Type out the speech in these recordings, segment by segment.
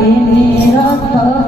मेरा था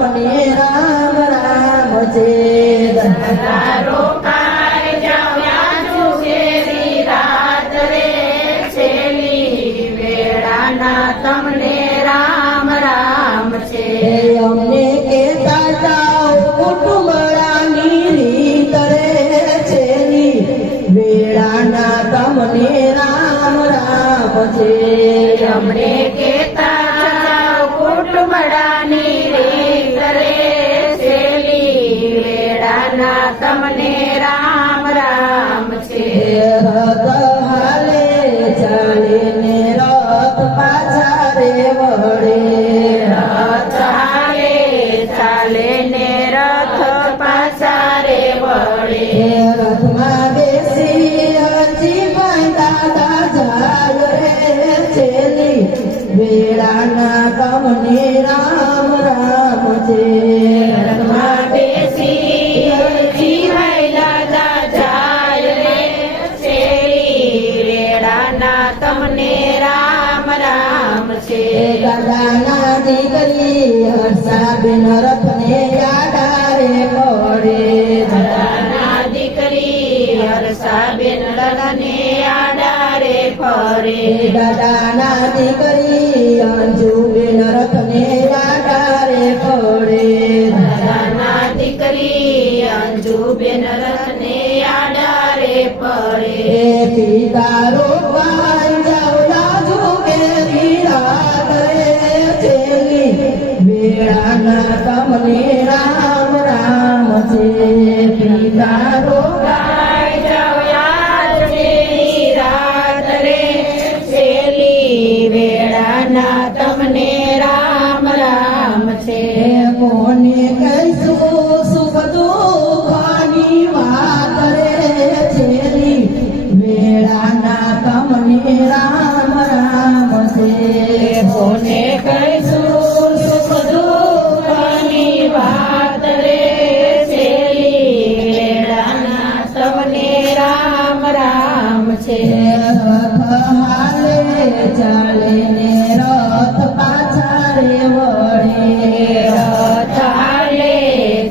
મને રામ રામ છે તમને રામ રામ છે અમને કેતા જાઓ, કુટુંબળાની રીત રે છે વેળાના તમને રામ રામ છે અમને કે Ramane. દાદાના દીકરી હર્ષા બેન રથને આધારે પડે. દાદાના દીકરી હર્ષા બેન રથને આધારે ફરે દાદાના દીકરી અંજુ બેન રથને આધારે પડે. દાદાના દીકરી અંજુ બેન રથને આધારે પડે. પિતારો se પડે ચાલે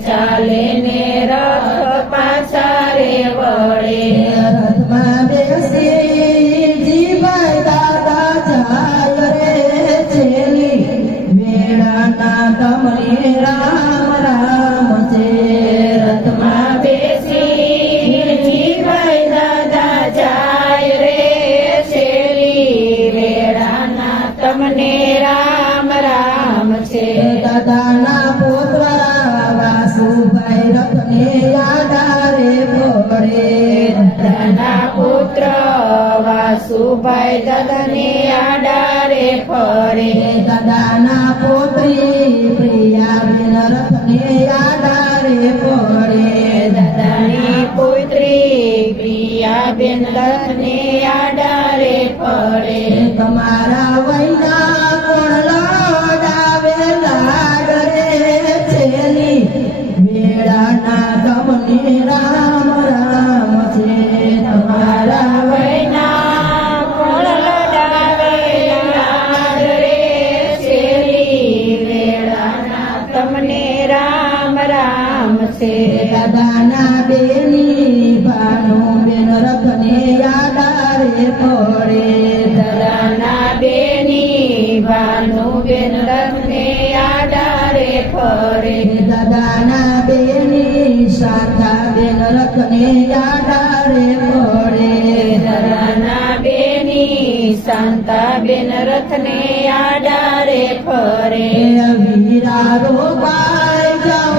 ચાલે ને રથ પાછા રે વળે રથમાં બેસે જીવાય દાદા ચાલ રે છેલી મેળાના કમરે રામ રામ છે રથમાં બેસી જીવાય દાદા જાય રે તમને વાસુભાઈ દદને આડારે ફરે. દાદાના પોત્રી પ્રિયા રથને આડારે પડે દાદાની પુત્રી પ્રિયાબેન દદને આડારે ફરે. તમારા વૈના કોણ લડાવે લાડરે છેલી વેળાના પડે દાદાના બેની ભાનુબેન રથને આડારે ફરે. દાદાના બેની શાખા બેન રથને યાદારે પડે દાદાના બેની શાંતાબેન રથને આડારે ફરે. વીરારો ગાય જાઉં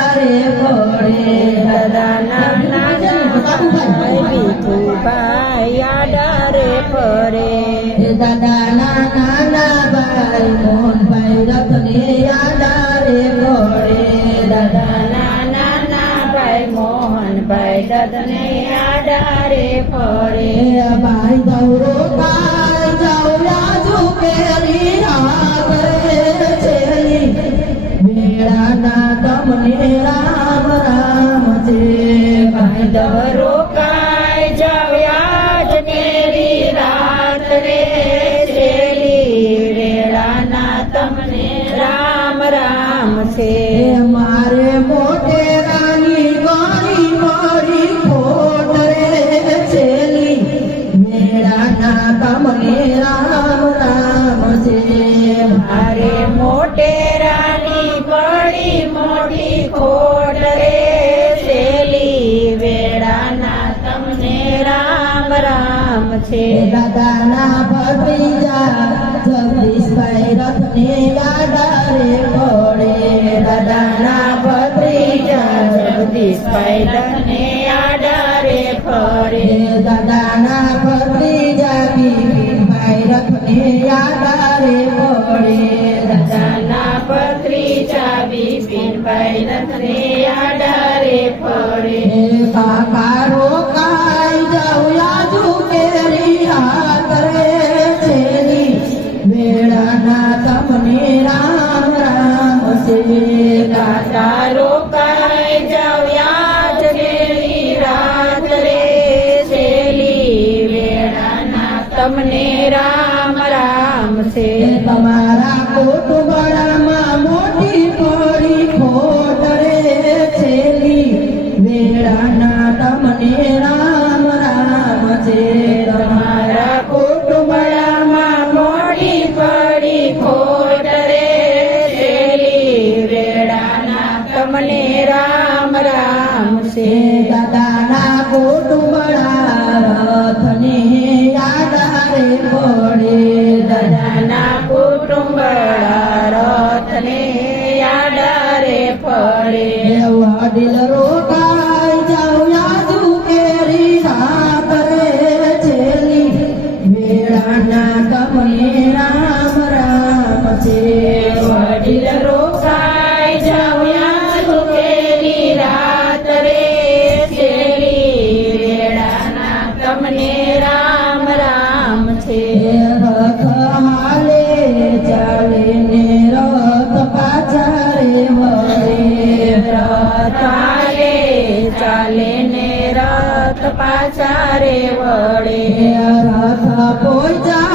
ભીખુભાઈ રથને યાદારે પડે દાદાના નાના ભાઈ ભીખુભાઈ આડારે ફરે દાદાના નાના ભાઈ મોહનભાઈ રથને યાદારે પડે દાદાના નાના ભાઈ મોહનભાઈ દદને આડારે ફરે ભાઈ ગૌરો કાય છે મારે મોટે રાની ગોરી મારી ખોટ રે છેલી. મેળાના તમને રામ રામ છે. મારે મોટે રાની પડી મોટી ખોટ રે શેલી વેળાના તમને રામ રામ છે. દાદાના ભત્રીજા ભત્રીજા જગદીશભાઈ દને આડારે ફરે. દાદાના પડે દાદાના પત્રીજા બિપિનભાઈ રથને આડારે કાકારો જાઉં યાદુ કેરી છેલી વેળાના તમને રામ રામ છે દાદા તમને ચાલે ને રથ પાછા રે વળે. રથ પોચા